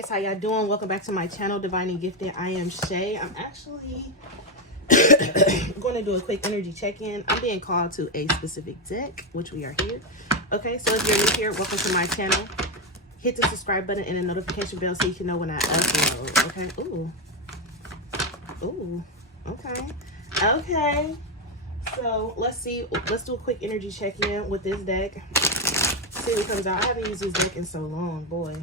guys, how y'all doing? Welcome back to my channel, Divine and Gifted. I am Shay. I'm actually going to do a quick energy check-in. I'm being called to a specific deck, which we are here. Okay, so if you're new here, welcome to my channel. Hit the subscribe button and the notification bell so you can know when I upload. Okay. Ooh. Okay. Okay. So let's see. Let's do a quick energy check-in with this deck. See what comes out. I haven't used this deck in so long, boy.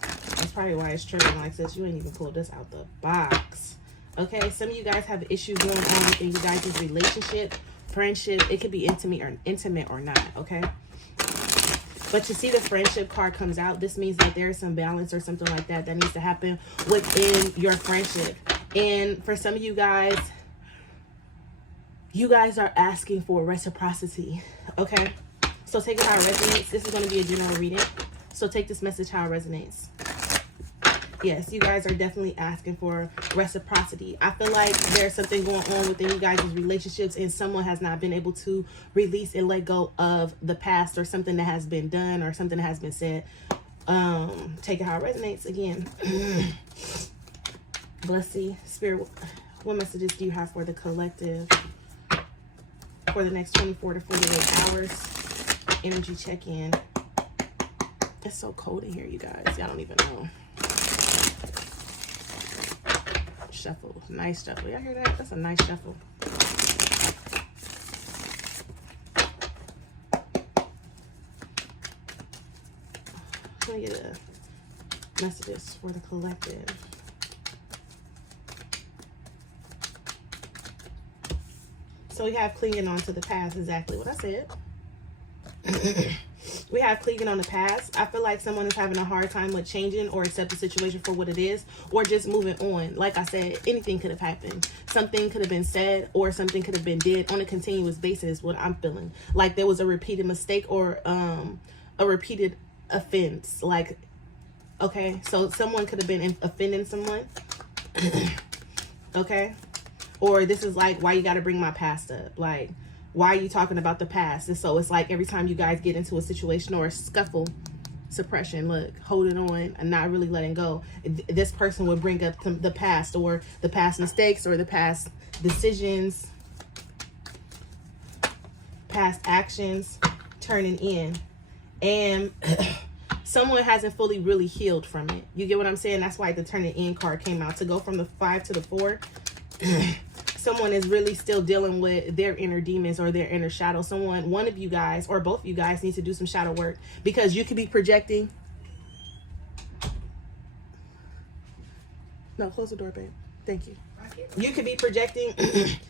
That's probably why it's triggering like this. You ain't even pulled this out the box. Okay, some of you guys have an issue going on within you guys' relationship, friendship. It could be intimate or not, okay? But to see the friendship card comes out, this means that there is some balance or something like that that needs to happen within your friendship. And for some of you guys are asking for reciprocity, okay? So take it how it resonates. This is going to be a general reading. So take this message how it resonates. Yes, you guys are definitely asking for reciprocity. I feel like there's something going on within you guys' relationships and someone has not been able to release and let go of the past or something that has been done or something that has been said. Take it how it resonates again. Let's see. Spirit, what messages do you have for the collective for the next 24 to 48 hours? Energy check-in. It's so cold in here, you guys. Y'all don't even know. Shuffle. Nice shuffle. Y'all hear that? That's a nice shuffle. Let me get a messages for the collective. So we have clinging on to the past. Exactly what I said. We have clinging on the past. I feel like someone is having a hard time with changing or accept the situation for what it is or just moving on. Like I said, anything could have happened. Something could have been said or something could have been did on a continuous basis. What I'm feeling like there was a repeated mistake or a repeated offense. Like, okay, so someone could have been offending someone. Okay, or this is like, why you got to bring my past up? Like, why are you talking about the past? And so it's like every time you guys get into a situation or a scuffle, suppression, look, holding on and not really letting go. This person would bring up the past or the past mistakes or the past decisions, past actions turning in. And someone hasn't fully really healed from it. You get what I'm saying? That's why the turning in card came out. To go from the 5 to the 4. Someone is really still dealing with their inner demons or their inner shadow. One of you guys or both of you guys need to do some shadow work because you could be projecting. No, close the door, babe. Thank you. You could be projecting.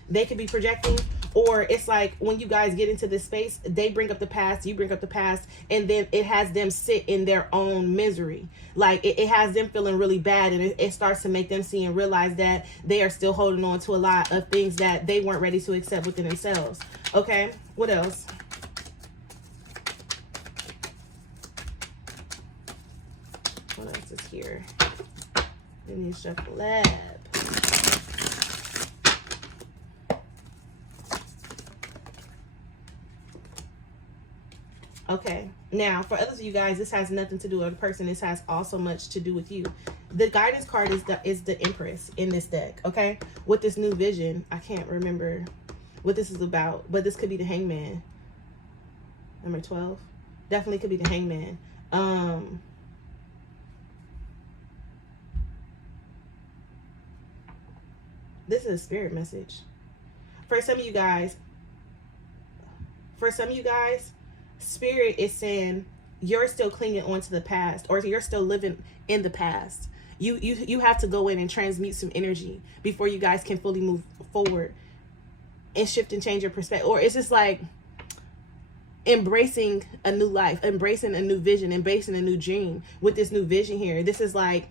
They could be projecting. Or it's like when you guys get into this space, they bring up the past, you bring up the past, and then it has them sit in their own misery. Like it has them feeling really bad, and it starts to make them see and realize that they are still holding on to a lot of things that they weren't ready to accept within themselves. Okay, what else? What else is here? In the Shuffle Lab. Okay, now for others of you guys, this has nothing to do with the person. This has also much to do with you. The guidance card is the Empress in this deck. Okay, with this new vision, I can't remember what this is about, but this could be the Hangman. Number 12, definitely could be the Hangman. This is a spirit message for some of you guys. Spirit is saying you're still clinging on to the past, or you're still living in the past. You have to go in and transmute some energy before you guys can fully move forward and shift and change your perspective. Or it's just like embracing a new life, embracing a new vision, embracing a new dream with this new vision here. This is like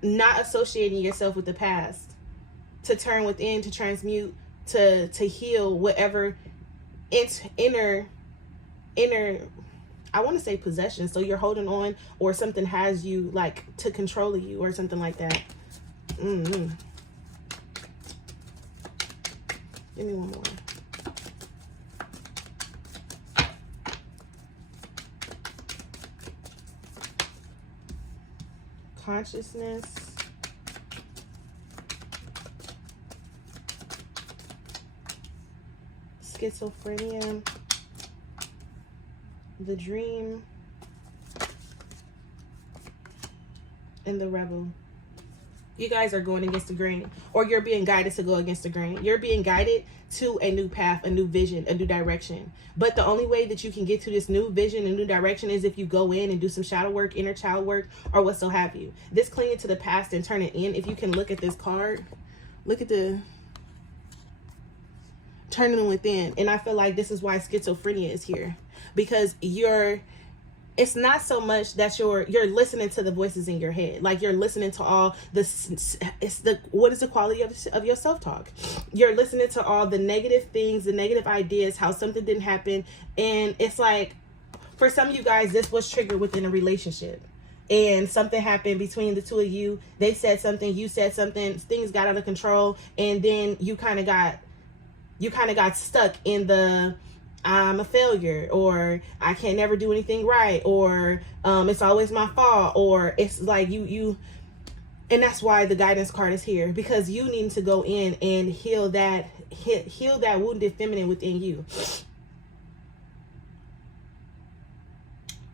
not associating yourself with the past, to turn within, to transmute, to heal whatever inner, I want to say possession. So you're holding on, or something has you like to control you or something like that. Give me one more. consciousness. Schizophrenia. The dream. And the rebel. You guys are going against the grain, or you're being guided to go against the grain. You're being guided to a new path, a new vision, a new direction. But the only way that you can get to this new vision and new direction is if you go in and do some shadow work, inner child work, or what so have you. This clinging to the past and turn it in. If you can look at this card, look at the turning within. And I feel like this is why schizophrenia is here, because it's not so much that you're listening to the voices in your head. Like, you're listening to all this. What is the quality of your self-talk? You're listening to all the negative things, the negative ideas, how something didn't happen. And it's like, for some of you guys, this was triggered within a relationship. And something happened between the two of you. They said something, you said something, things got out of control. And then you kind of got stuck in the, I'm a failure, or I can't never do anything right, or it's always my fault, or it's like you and that's why the guidance card is here, because you need to go in and heal that wounded feminine within you.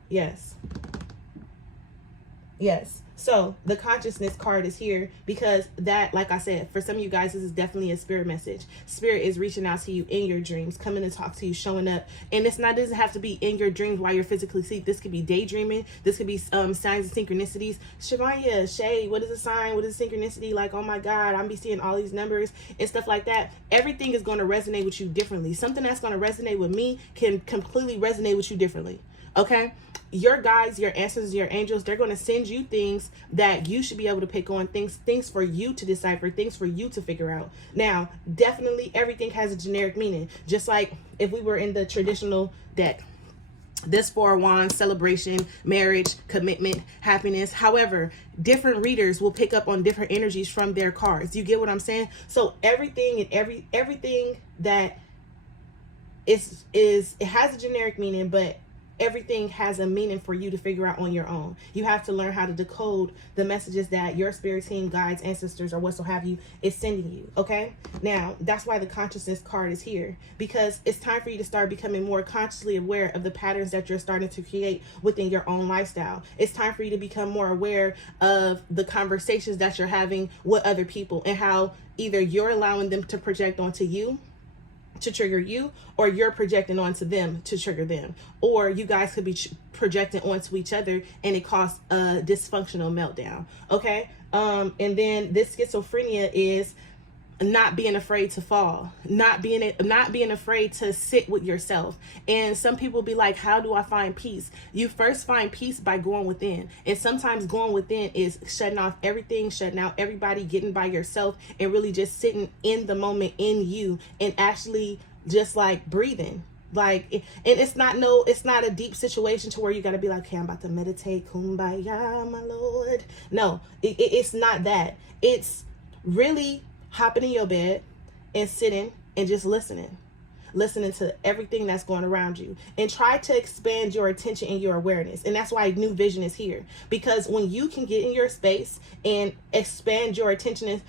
Yes. So the consciousness card is here because that, like I said, for some of you guys, this is definitely a spirit message. Spirit is reaching out to you in your dreams, coming to talk to you, showing up. And doesn't have to be in your dreams while you're physically asleep. This could be daydreaming. This could be signs and synchronicities. Shavanya, Shay, what is a sign? What is a synchronicity? Like, oh my God, I'm be seeing all these numbers and stuff like that. Everything is going to resonate with you differently. Something that's going to resonate with me can completely resonate with you differently. Okay? Your guides, your ancestors, your angels, they're going to send you things that you should be able to pick on, things for you to decipher, things for you to figure out. Now, definitely everything has a generic meaning. Just like if we were in the traditional deck, this Four of Wands, celebration, marriage, commitment, happiness. However, different readers will pick up on different energies from their cards. You get what I'm saying? So everything and everything that is it has a generic meaning, but everything has a meaning for you to figure out on your own. You have to learn how to decode the messages that your spirit team, guides, ancestors, or what so have you is sending you. Okay? Now, that's why the consciousness card is here, because it's time for you to start becoming more consciously aware of the patterns that you're starting to create within your own lifestyle. It's time for you to become more aware of the conversations that you're having with other people and how either you're allowing them to project onto you to trigger you, or you're projecting onto them to trigger them, or you guys could be projecting onto each other and it causes a dysfunctional meltdown. Okay. And then this schizophrenia is not being afraid to fall, not being afraid to sit with yourself. And some people be like, how do I find peace? You first find peace by going within. And sometimes going within is shutting off everything, shutting out everybody, getting by yourself, and really just sitting in the moment in you and actually just like breathing. Like, and it's not a deep situation to where you got to be like, okay, I'm about to meditate, kumbaya, my Lord. No, it's not that. It's hopping in your bed and sitting and just listening to everything that's going around you, and try to expand your attention and your awareness. And that's why new vision is here, because when you can get in your space and expand your attention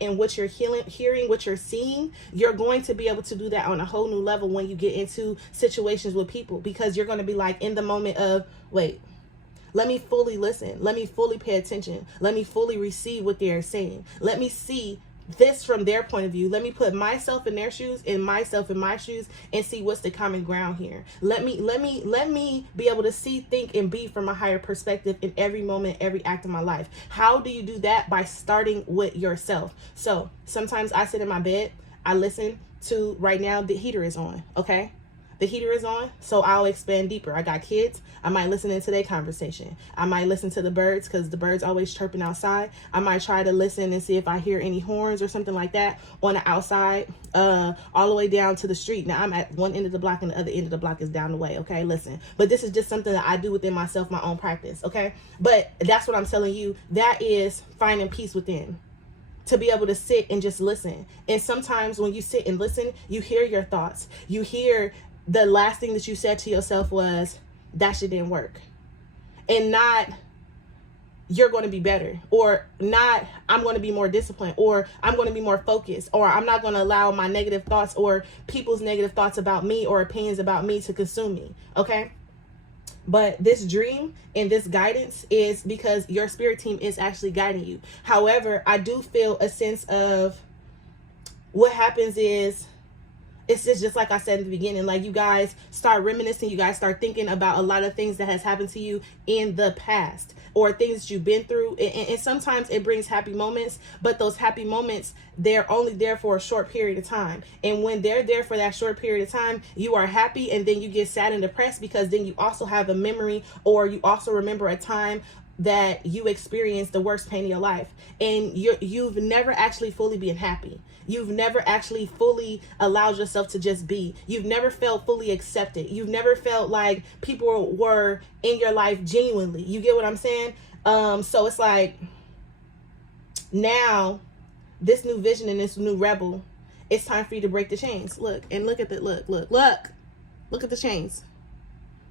and what you're hearing, what you're seeing, you're going to be able to do that on a whole new level when you get into situations with people, because you're going to be like in the moment of, wait, let me fully listen. Let me fully pay attention. Let me fully receive what they're saying. Let me see this from their point of view. Let me put myself in their shoes and myself in my shoes and see what's the common ground here. Let me be able to see, think, and be from a higher perspective in every moment, every act of my life. How do you do that? By starting with yourself. So sometimes I sit in my bed, I listen to, right now the heater is on, okay? The heater is on, so I'll expand deeper. I got kids. I might listen into their conversation. I might listen to the birds, because the birds always chirping outside. I might try to listen and see if I hear any horns or something like that on the outside, all the way down to the street. Now, I'm at one end of the block and the other end of the block is down the way, okay? Listen. But this is just something that I do within myself, my own practice, okay? But that's what I'm telling you. That is finding peace within, to be able to sit and just listen. And sometimes when you sit and listen, you hear your thoughts. You hear the last thing that you said to yourself was, that shit didn't work. And not you're going to be better, or not, I'm going to be more disciplined, or I'm going to be more focused, or I'm not going to allow my negative thoughts or people's negative thoughts about me or opinions about me to consume me. Okay. But this dream and this guidance is because your spirit team is actually guiding you. However, I do feel a sense of what happens is, it's just like I said in the beginning, like you guys start reminiscing, you guys start thinking about a lot of things that has happened to you in the past, or things that you've been through. And sometimes it brings happy moments, but those happy moments, they're only there for a short period of time. And when they're there for that short period of time, you are happy, and then you get sad and depressed, because then you also have a memory, or you also remember a time that you experienced the worst pain of your life, and you've never actually fully been happy. You've never actually fully allowed yourself to just be. You've never felt fully accepted. You've never felt like people were in your life genuinely. You get what I'm saying? So it's like, now this new vision and this new rebel, it's time for you to break the chains. Look, and look at the look at the chains.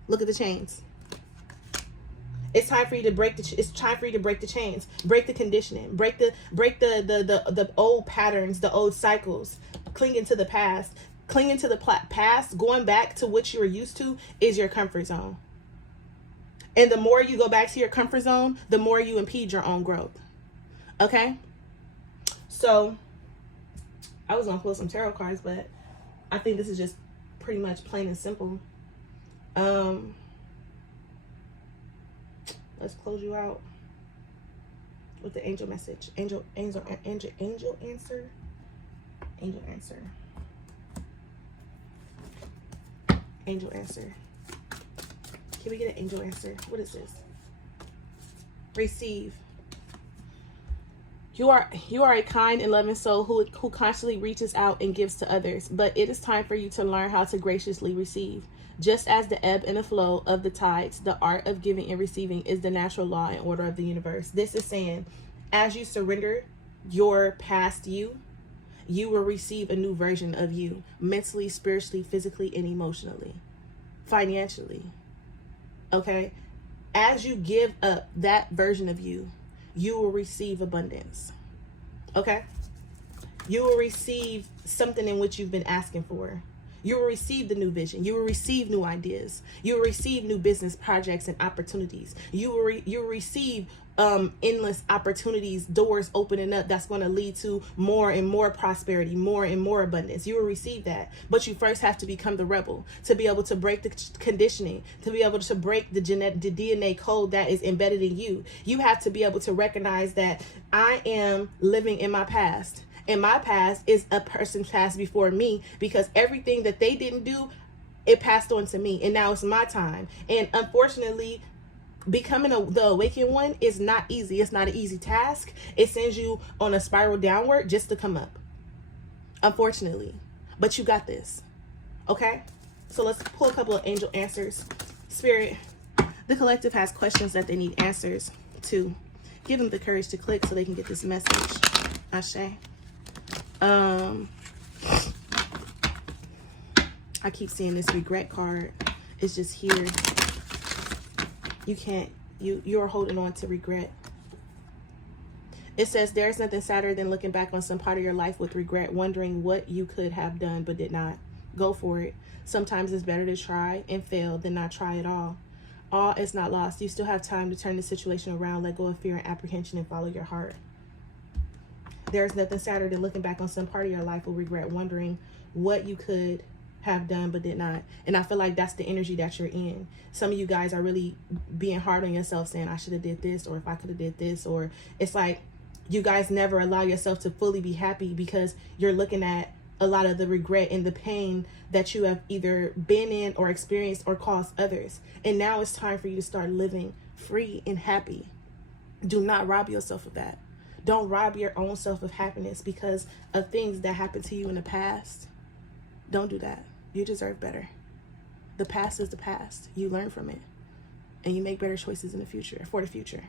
Look at the chains. It's time for you to break the chains, break the conditioning, break the old patterns, the old cycles, clinging to the past. Clinging to the past, going back to what you were used to, is your comfort zone. And the more you go back to your comfort zone, the more you impede your own growth. Okay? So I was gonna pull some tarot cards, but I think this is just pretty much plain and simple. Let's close you out with the angel message. Angel answer. Angel answer. Angel answer. Can we get an angel answer? What is this? Receive. You are a kind and loving soul who constantly reaches out and gives to others, but it is time for you to learn how to graciously receive. Just as the ebb and the flow of the tides, the art of giving and receiving is the natural law and order of the universe. This is saying, as you surrender your past you will receive a new version of you, mentally, spiritually, physically, and emotionally, financially. Okay? As you give up that version of you, you will receive abundance. Okay? You will receive something in which you've been asking for. You will receive the new vision. You will receive new ideas. You will receive new business projects and opportunities. You will receive endless opportunities, doors opening up that's going to lead to more and more prosperity, more and more abundance. You will receive that. But you first have to become the rebel, to be able to break the conditioning, to be able to break the DNA code that is embedded in you. You have to be able to recognize that I am living in my past. And my past is a person's past before me, because everything that they didn't do, it passed on to me. And now it's my time. And unfortunately, becoming the awakened one is not easy. It's not an easy task. It sends you on a spiral downward just to come up, unfortunately. But you got this. Okay? So let's pull a couple of angel answers. Spirit, the collective has questions that they need answers to. Give them the courage to click so they can get this message. Ashe. I keep seeing this regret card. It's just here. You're holding on to regret. It says there's nothing sadder than looking back on some part of your life with regret, wondering what you could have done but did not. Go for it. Sometimes it's better to try and fail than not try at all. All is not lost. You still have time to turn the situation around, let go of fear and apprehension, and follow your heart. There's nothing sadder than looking back on some part of your life with regret, wondering what you could have done but did not. And I feel like that's the energy that you're in. Some of you guys are really being hard on yourself, saying I should have did this, or if I could have did this, or it's like you guys never allow yourself to fully be happy because you're looking at a lot of the regret and the pain that you have either been in or experienced or caused others. And now it's time for you to start living free and happy. Do not rob yourself of that. Don't rob your own self of happiness because of things that happened to you in the past. Don't do that. You deserve better. The past is the past. You learn from it. And you make better choices in the future, for the future.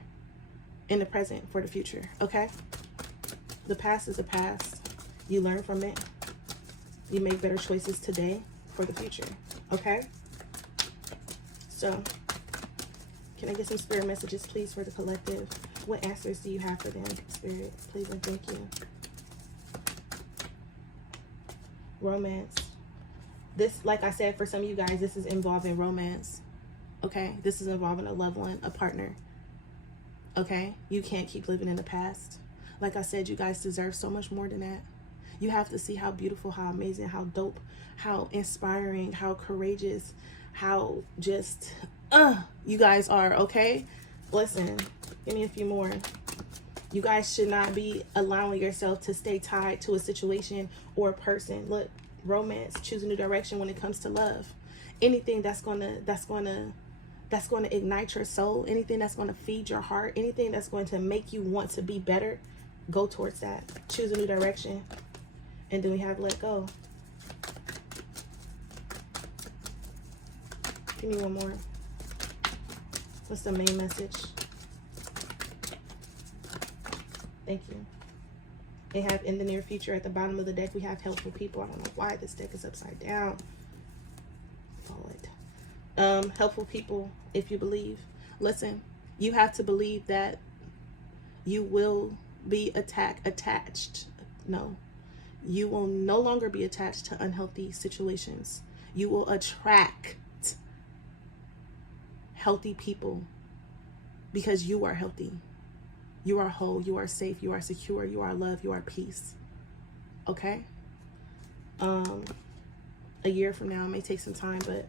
In the present, for the future. Okay? The past is the past. You learn from it. You make better choices today for the future. Okay? So, can I get some spirit messages, please, for the collective? What answers do you have for them, Spirit? Please and thank you. Romance. This, like I said, for some of you guys, this is involving romance. Okay? This is involving a loved one, a partner. Okay? You can't keep living in the past. Like I said, you guys deserve so much more than that. You have to see how beautiful, how amazing, how dope, how inspiring, how courageous, how just, you guys are, okay? Listen, give me a few more. You guys should not be allowing yourself to stay tied to a situation or a person. Look, romance, choose a new direction when it comes to love. Anything that's gonna ignite your soul, anything that's gonna feed your heart, anything that's going to make you want to be better, go towards that. Choose a new direction. And then we have let go. Give me one more. What's the main message? Thank you. They have in the near future at the bottom of the deck, we have helpful people. I don't know why this deck is upside down. Follow it. Helpful people, if you believe. Listen, you have to believe that you will be attached. No. You will no longer be attached to unhealthy situations. You will attract healthy people because you are healthy. You are whole. You are safe. You are secure. You are loved. You are peace. Okay? A year from now, it may take some time, but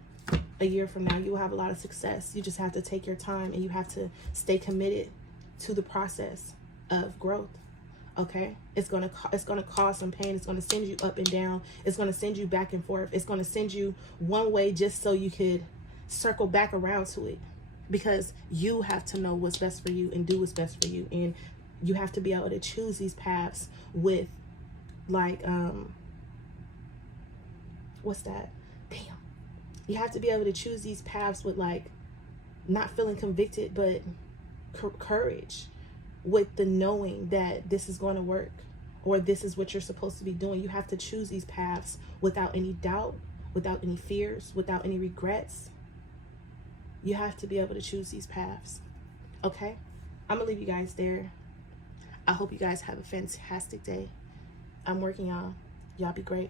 a year from now, you will have a lot of success. You just have to take your time and you have to stay committed to the process of growth. Okay, it's gonna cause some pain. It's gonna send you up and down. It's gonna send you back and forth. It's gonna send you one way just so you could circle back around to it, because you have to know what's best for you and do what's best for you, and you have to be able to choose these paths with, like, what's that? Damn, you have to be able to choose these paths with, like, not feeling convicted, but courage. With the knowing that this is going to work, or this is what you're supposed to be doing. You have to choose these paths without any doubt, without any fears, without any regrets. You have to be able to choose these paths. Okay? I'm going to leave you guys there. I hope you guys have a fantastic day. I'm working, y'all. Y'all be great.